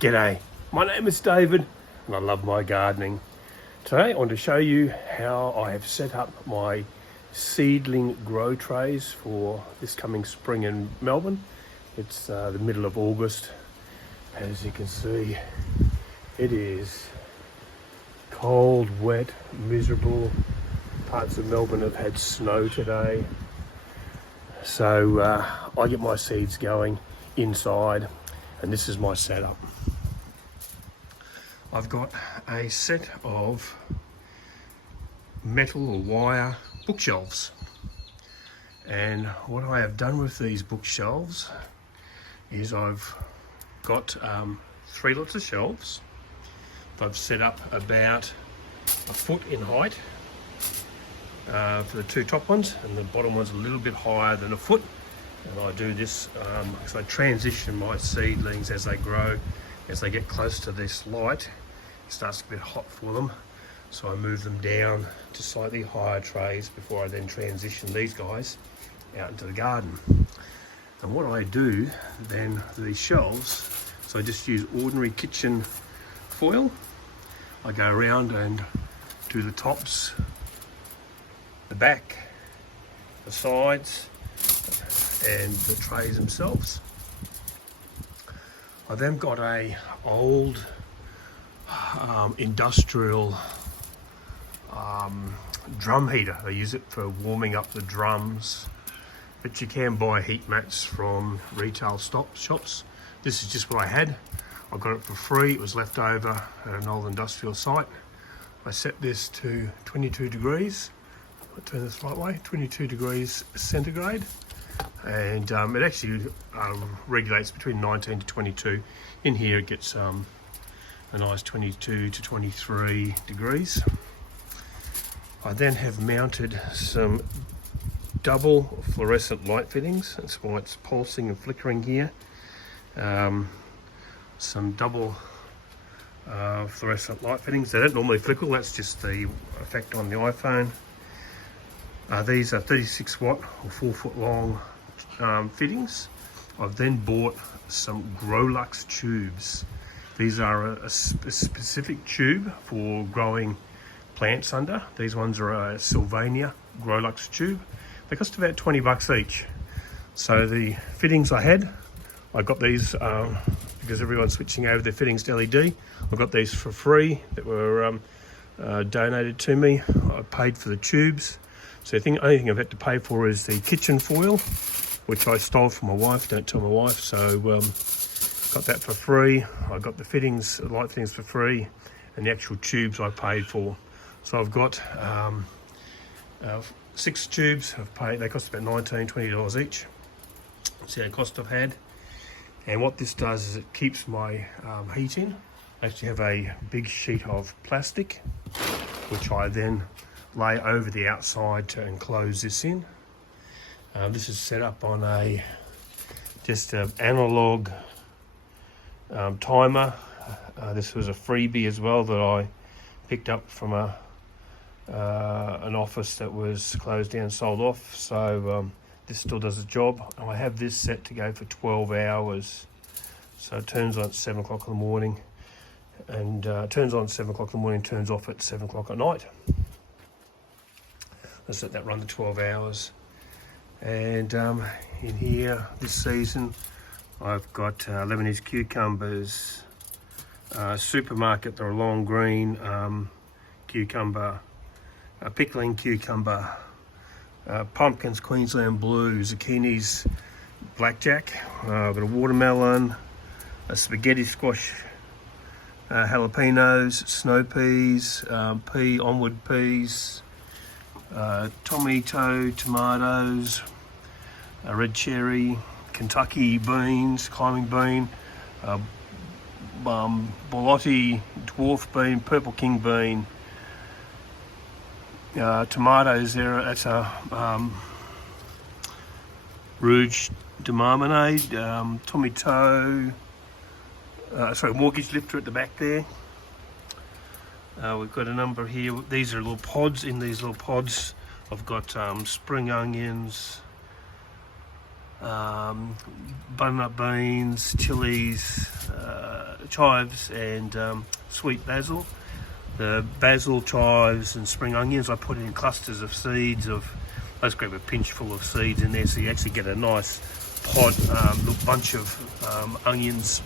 G'day, my name is David and I love my gardening. Today I want to show you how I have set up my seedling grow trays for this coming spring in Melbourne. It's the middle of August. As you can see, it is cold, wet, miserable. Parts of Melbourne have had snow today. So I get my seeds going inside, and this is my setup. I've got a set of metal or wire bookshelves, and what I have done with these bookshelves is I've got 3 lots of shelves. I've set up about a foot in height for the 2 top ones, and the bottom one's a little bit higher than a foot. And I do this because I transition my seedlings as they grow. As they get close to this light, it starts to get hot for them, so I move them down to slightly higher trays before I then transition these guys out into the garden. And what I do then for these shelves, so I just use ordinary kitchen foil. I go around and do the tops, the back, the sides, and the trays themselves. I then got a old industrial drum heater. I use it for warming up the drums, but you can buy heat mats from retail shops. This is just what I had. I got it for free. It was left over at an old industrial site. I set this to 22 degrees. I'll turn this the right way, 22 degrees centigrade. And it actually regulates between 19 to 22. In here it gets a nice 22 to 23 degrees. I then have mounted some double fluorescent light fittings. That's why it's pulsing and flickering here. Some double fluorescent light fittings. They don't normally flicker, that's just the effect on the iPhone. These are 36 watt or 4 foot long fittings. I've then bought some Growlux tubes. These are a specific tube for growing plants under. These ones are a Sylvania Growlux tube. They cost about 20 bucks each. So the fittings I got these because everyone's switching over their fittings to LED. I got these for free that were donated to me. I paid for the tubes. So the only thing I've had to pay for is the kitchen foil, which I stole from my wife. Don't tell my wife. So got that for free. I got the fittings, the light fittings for free, and the actual tubes I paid for. So I've got 6 tubes. They cost about $19, $20 each. That's the cost I've had. And what this does is it keeps my heat in. I actually have a big sheet of plastic, which I then lay over the outside to enclose this in. This is set up on just an analog timer. This was a freebie as well that I picked up from an office that was closed down, sold off. So this still does the job. I have this set to go for 12 hours. So it turns on at 7 o'clock in the morning, and turns on at 7 o'clock in the morning, turns off at 7 o'clock at night. Let's let that run to 12 hours. And in here this season I've got Lebanese cucumbers, supermarket, they're a long green cucumber, pickling cucumber, pumpkins, Queensland blue, zucchinis, blackjack, I've got a watermelon, a spaghetti squash, jalapenos, snow peas, onward peas, tomato, tomatoes, red cherry, Kentucky beans, climbing bean, Borlotti dwarf bean, purple king bean, tomatoes there, that's a rouge de marmonade, tomato, mortgage lifter at the back there. We've got a number here. These are little pods. In these little pods I've got spring onions, butternut beans, chilies, chives and sweet basil. The basil, chives and spring onions I put in clusters of seeds of, I just grab a pinch full of seeds in there so you actually get a nice pod, little bunch of onions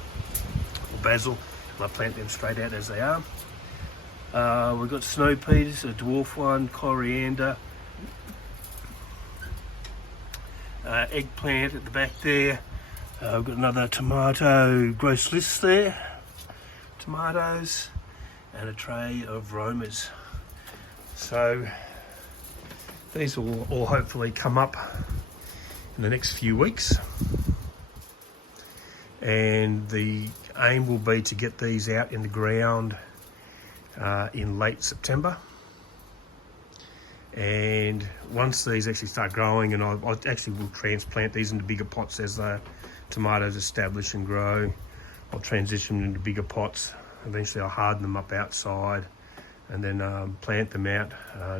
or basil, and I plant them straight out as they are. We've got snow peas, a dwarf one, coriander, eggplant at the back there. We've got another tomato gross list there, tomatoes, and a tray of romas. So these will all hopefully come up in the next few weeks, and the aim will be to get these out in the ground in late September. And once these actually start growing, and I actually will transplant these into bigger pots as the tomatoes establish and grow. I'll transition them into bigger pots. Eventually I'll harden them up outside and then plant them out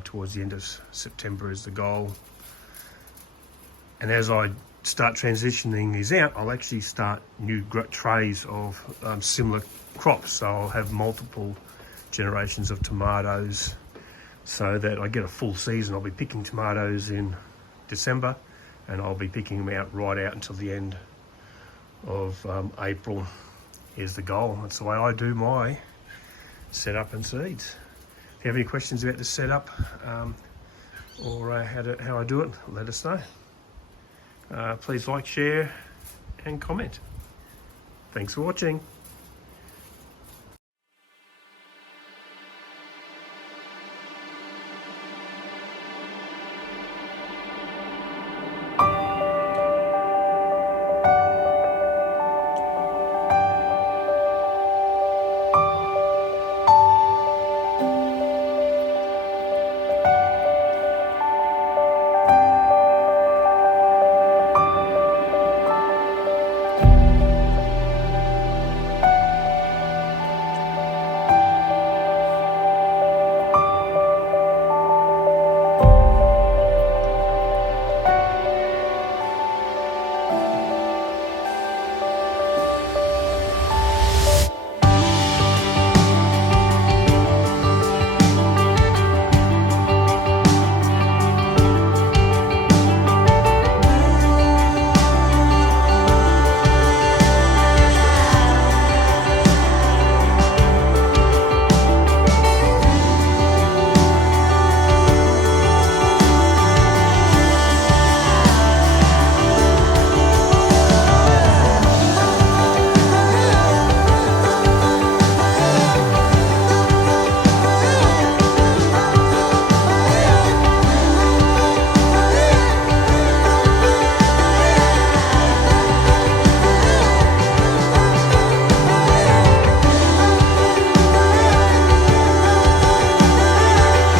towards the end of September is the goal. And as I start transitioning these out, I'll actually start new trays of similar crops. So I'll have multiple generations of tomatoes so that I get a full season. I'll be picking tomatoes in December and I'll be picking them out right out until the end of April is the goal. That's the way I do my setup and seeds. If you have any questions about the setup or how I do it, let us know. Please like, share and comment. Thanks for watching.